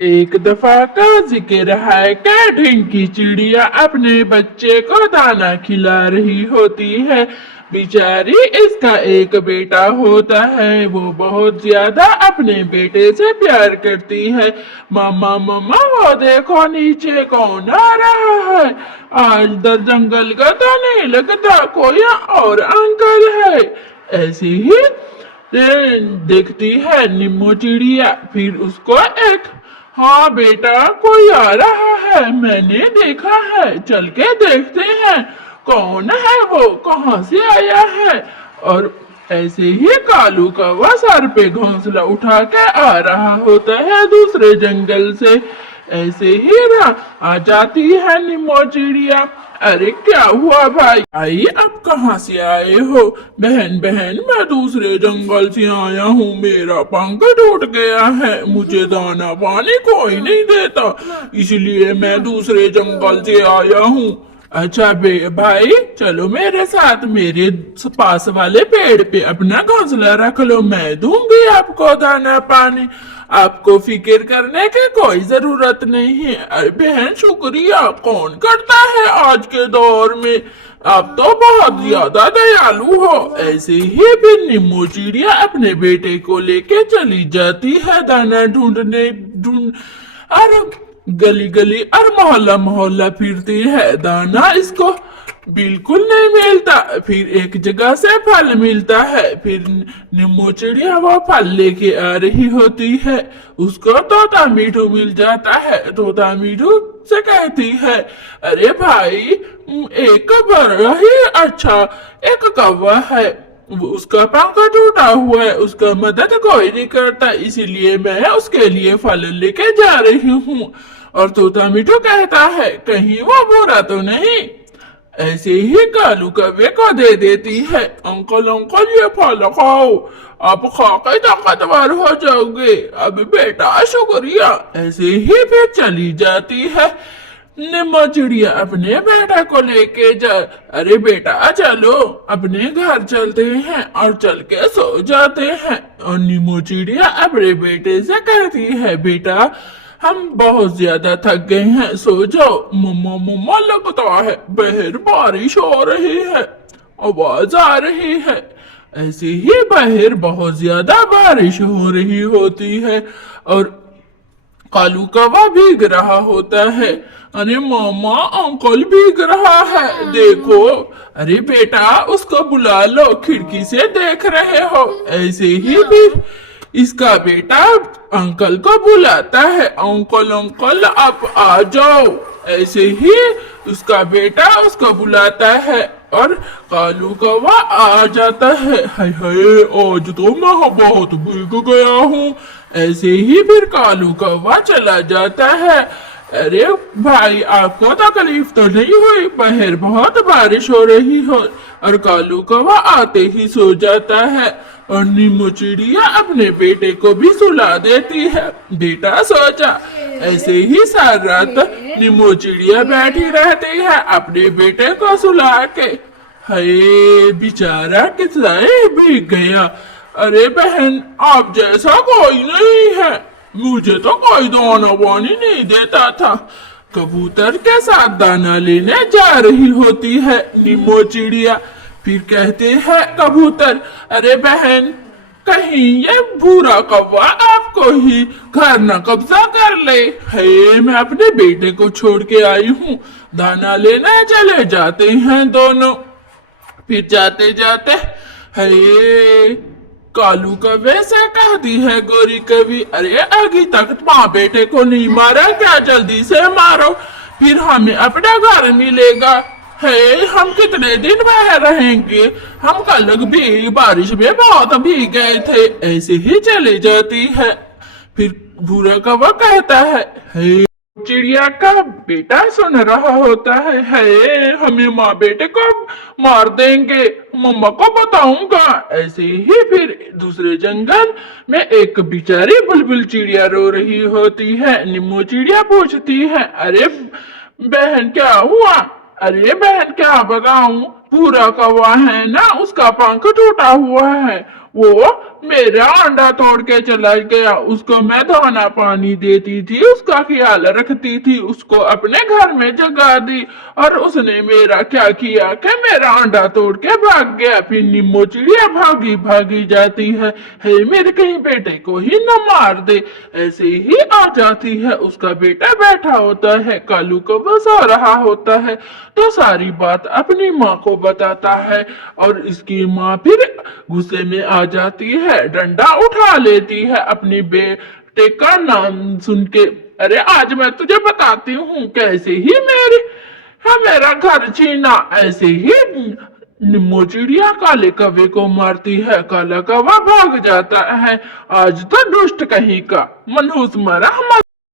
एक दफा का जिक्र है कि ढिंकी चिड़िया अपने बच्चे को दाना खिला रही होती है। बेचारी, इसका एक बेटा होता है। वो बहुत ज्यादा अपने बेटे से प्यार करती है। मम्मा मम्मा, वो देखो नीचे कौन आ रहा है। आज तक जंगल का तो नहीं लगता कोई और अंकल है। ऐसे ही देखती है नीमू चिड़िया। फिर उसको एक, हाँ बेटा, कोई आ रहा है, मैंने देखा है, चल के देखते हैं कौन है वो, कहाँ से आया है। और ऐसे ही कालू कौवा सर पे घोंसला उठा के आ रहा होता है दूसरे जंगल से। ऐसे ही ना आ जाती है नीमो चिड़िया। अरे क्या हुआ भाई? भाई, अब कहाँ से आए हो? बहन बहन, मैं दूसरे जंगल से आया हूँ, मेरा पंख टूट गया है, मुझे दाना पानी कोई नहीं देता, इसलिए मैं दूसरे जंगल से आया हूँ। अच्छा भाई, चलो मेरे साथ मेरे पास वाले पेड़ पे अपना घोंसला रख लो, मैं दूंगी आपको दाना पानी, आपको फिक्र करने की कोई जरूरत नहीं है। अरे बहन, शुक्रिया कौन करता है आज के दौर में, आप तो बहुत ज्यादा दयालु हो। ऐसे ही फिर नीमू चिड़िया अपने बेटे को लेके चली जाती है दाना ढूंढ और गली गली और मोहल्ला मोहल्ला फिरती है, दाना इसको बिल्कुल नहीं मिलता। फिर एक जगह से फल मिलता है। फिर नीमू चिड़िया वो फल लेके आ रही होती है। उसको तोता मीठू मिल जाता है। तोता मीठू से कहती है, अरे भाई, एक बड़ा ही अच्छा एक कौवा है, उसका पंख टूटा हुआ है, उसका मदद कोई नहीं करता, इसीलिए मैं उसके लिए फल लेके जा रही हूँ। और तोता मीठू कहता है, कहीं वो बुरा तो नहीं। ऐसे ही कालू कौवे को दे देती है, अंकल अंकल ये फल खाओ, आप खाकर ताकतवर हो जाओगे। अब बेटा शुक्रिया। ऐसे ही फिर चली जाती है। नीमू चिड़िया अपने बेटा को लेके जा, अरे बेटा चलो अपने घर चलते हैं, और चल के सो जाते हैं। और नीमू चिड़िया अपने बेटे से कहती है, बेटा हम बहुत ज्यादा थक गए हैं, सो जाओ। मम्मा मम्मा, लगता है बाहर बारिश हो रही है, आवाज आ रही है। ऐसे ही बाहर बहुत ज्यादा बारिश हो रही होती है और कालू कौवा भीग रहा होता है। अरे मामा, अंकल भीग रहा है, देखो। अरे बेटा, उसको बुला लो, खिड़की से देख रहे हो। ऐसे ही फिर इसका बेटा अंकल को बुलाता है, अंकल अंकल आप आ जाओ। ऐसे ही उसका बेटा उसको बुलाता है और कालू कौवा आ जाता है। हाय हाय, आज तो मैं बहुत भीग गया हूँ। ऐसे ही फिर कालू कौवा चला जाता है। अरे भाई, आपको तकलीफ तो नहीं हुई? बाहर बहुत बारिश हो रही हो। और कालू कौवा आते ही सो जाता है और नीमू चिड़िया अपने बेटे को भी सुला देती है, बेटा सो जा। ऐसे ही सारी रात नीमू चिड़िया बैठी रहती है अपने बेटे को सुला के। हाय बेचारा कितना भीग गया। अरे बहन, आप जैसा कोई नहीं है, मुझे तो कोई दाना पानी नहीं देता था। कबूतर के साथ दाना लेने जा रही होती है नीमू चिड़िया। फिर कहते हैं कबूतर, अरे बहन, कहीं ये बुरा कौवा आपको ही घर न कब्जा कर ले। है, मैं अपने बेटे को छोड़ के आई हूँ, दाना लेने चले जाते हैं दोनों। फिर जाते जाते है कालू कौवे से कहती है गोरी कवि, अरे अभी तक माँ बेटे को नहीं मारा क्या, जल्दी से मारो, फिर हमें अपना घर मिलेगा। है, हम कितने दिन बाहर रहेंगे, हम कल भी बारिश में बहुत भीग गए थे। ऐसे ही चली जाती है। फिर भूरा कौवा कहता है चिड़िया का बेटा सुन रहा होता है, हमें माँ बेटे को मार देंगे, मम्मा को बताऊंगा। ऐसे ही फिर दूसरे जंगल में एक बेचारी बुलबुल चिड़िया रो रही होती है। नीमू चिड़िया पूछती है, अरे बहन क्या हुआ? अरे बहन क्या बताऊं, पूरा कौवा है ना, उसका पंख टूटा हुआ है, वो मेरा अंडा तोड़ के चला गया। उसको मैं दाना पानी देती थी, उसका ख्याल रखती थी, उसको अपने घर में जगा दी, और उसने मेरा क्या किया कि मेरा अंडा तोड़ के भाग गया। फिर निम्मो चिड़िया भागी भागी जाती है मेरे कहीं बेटे को ही न मार दे। ऐसे ही आ जाती है, उसका बेटा बैठा होता है, कालू को वो सो रहा होता है, तो सारी बात अपनी माँ को बताता है, और इसकी माँ फिर गुस्से में आ जाती है, डंडा उठा लेती है अपनी बेटे का नाम सुन के। अरे आज मैं तुझे बताती हूँ कैसे ही मेरा घर छीना। ऐसे ही निम्मो चिड़िया काले कौवे को मारती है, काला कौवा भाग जाता है। आज तो दुष्ट कहीं का मनहूस मरा।